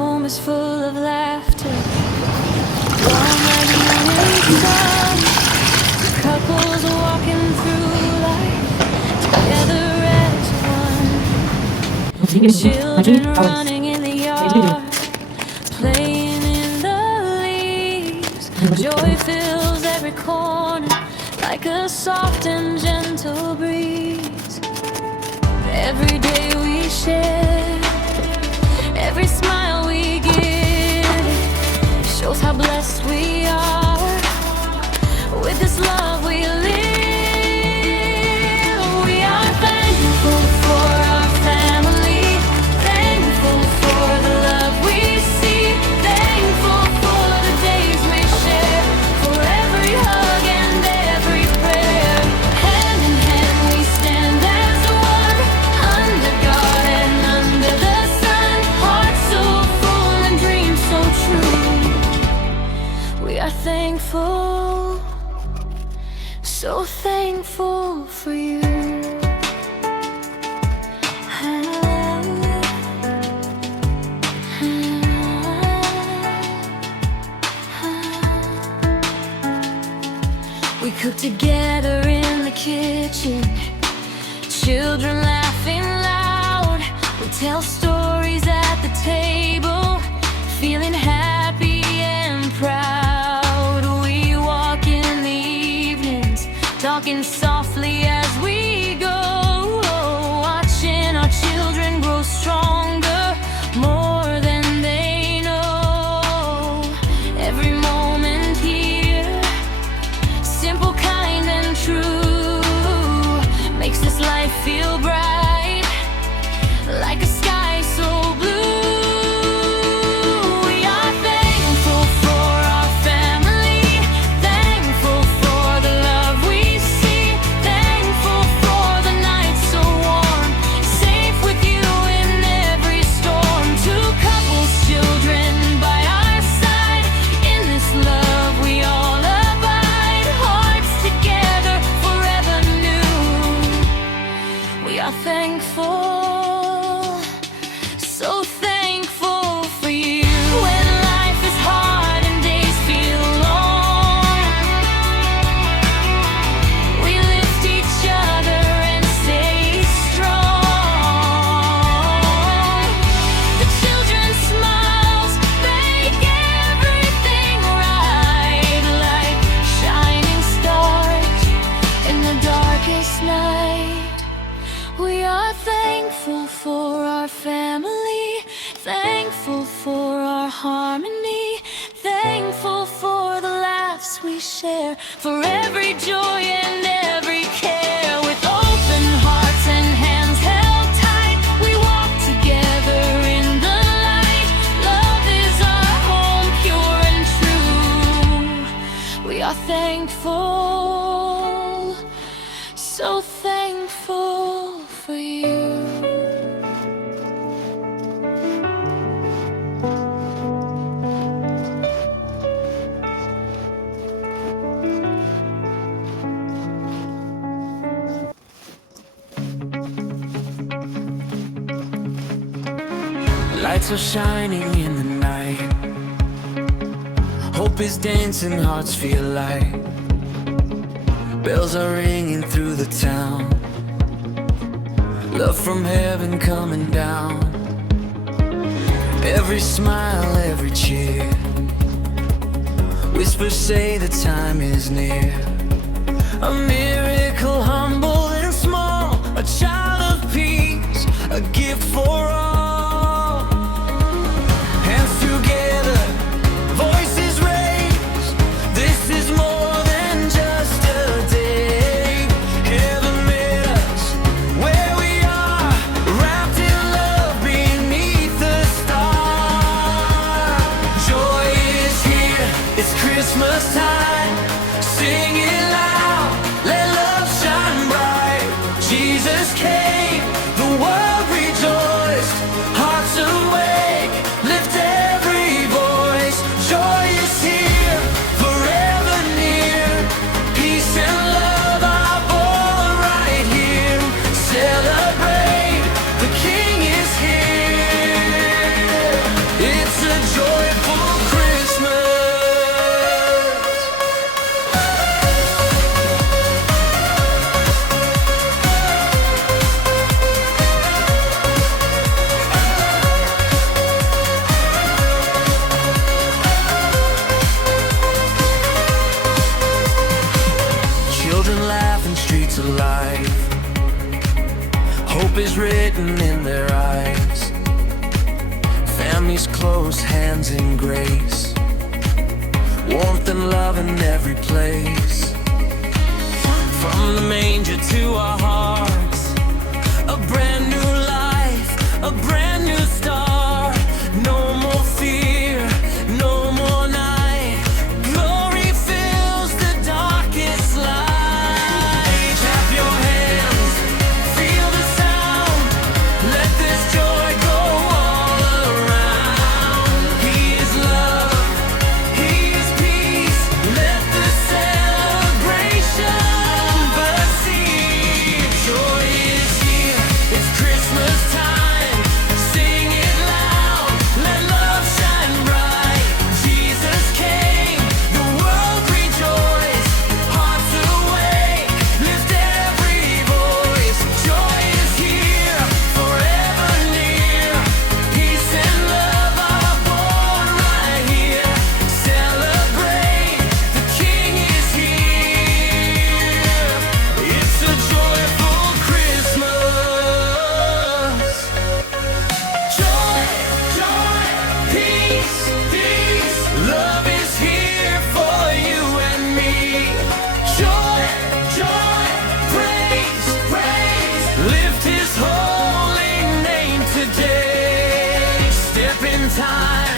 home is full of laughter, warm like morning sun. Couples walking through life together as one. Children running in the yard, playing in the leaves. Joy fills every corner like a soft and gentle breeze. Every day we share, every smile we give shows how blessed we are. With this love we live. We are thankful for our family, thankful for the love we see, thankful for the days we share, for every hug and every prayer. Hand in hand we stand as one, under God and under the sun. Hearts so full and dreams so true. We are thankful, so thankful for you. We cook together in the kitchen, children laughing loud. We tell stories at the table, feeling happy and proud. We walk in the evenings, talking softly as we go, watching our children grow stronger, more than they know. Every moment here, simple, kind, and true, makes this life feel bright, like a sky so blue. We are thankful for our family, thankful for the love we see, thankful for the nights so warm, safe with you in every storm. Two couples, children by our side, in this love we all abide. Hearts together, forever new. We are thankful, so thankful for you. When life is hard and days feel long, we lift each other and stay strong. The children's smiles make everything right, like shining stars in the darkest night. We are thankful for our family, thankful for our harmony, thankful for the laughs we share, for every joy and every care. With open hearts and hands held tight, we walk together in the light. Love is our home, pure and true. We are thankful, so thankful for you. Lights are shining in the night, hope is dancing, hearts feel light. Bells are ringing through the town, love from heaven coming down. Every smile, every cheer, whispers say the time is near. A miracle humble and small, a child of peace, a gift for all. Hands together, voices raised, this is more than just a day. Heaven met us where we are, wrapped in love beneath the stars. Joy is here, it's Christmas time, sing it loud, let love shine bright. Jesus came, the world rejoiced, hearts awake, lift every voice. Joy is here, forever near, peace and love are born right here. Celebrate, the King is here. It's close hands in grace, warmth and love in every place. From the manger to our hearts, a brand new life, a brand new start. No more fear, no more night. Glory fills the darkest light. Clap your hands, feel the sound. Let this joy go all around. He is love, He is peace. Let the celebration proceed. Joy is here, it's Christmas time. Sing it loud, let love shine bright. Jesus came, the world rejoice. Hearts awake, lift every voice. Joy is here, forever near. Peace and love are born right here. Celebrate, the King is here. It's a joyful Christmas. Joy, joy, peace, peace. Love is here for you and me. Joy, joy, praise, praise. Lift His holy name today. Step in time.